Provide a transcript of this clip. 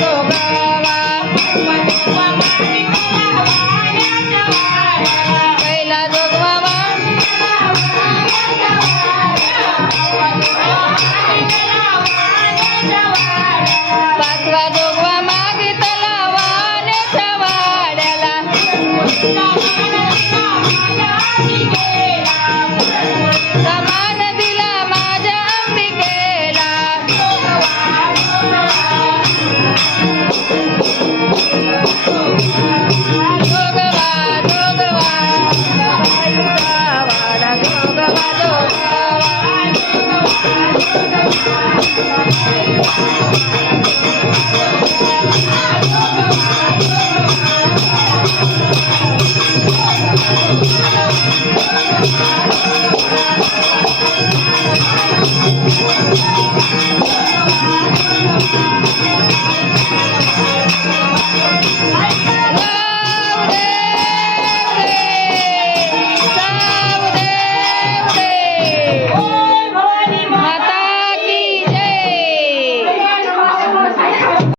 tocar. Thank you.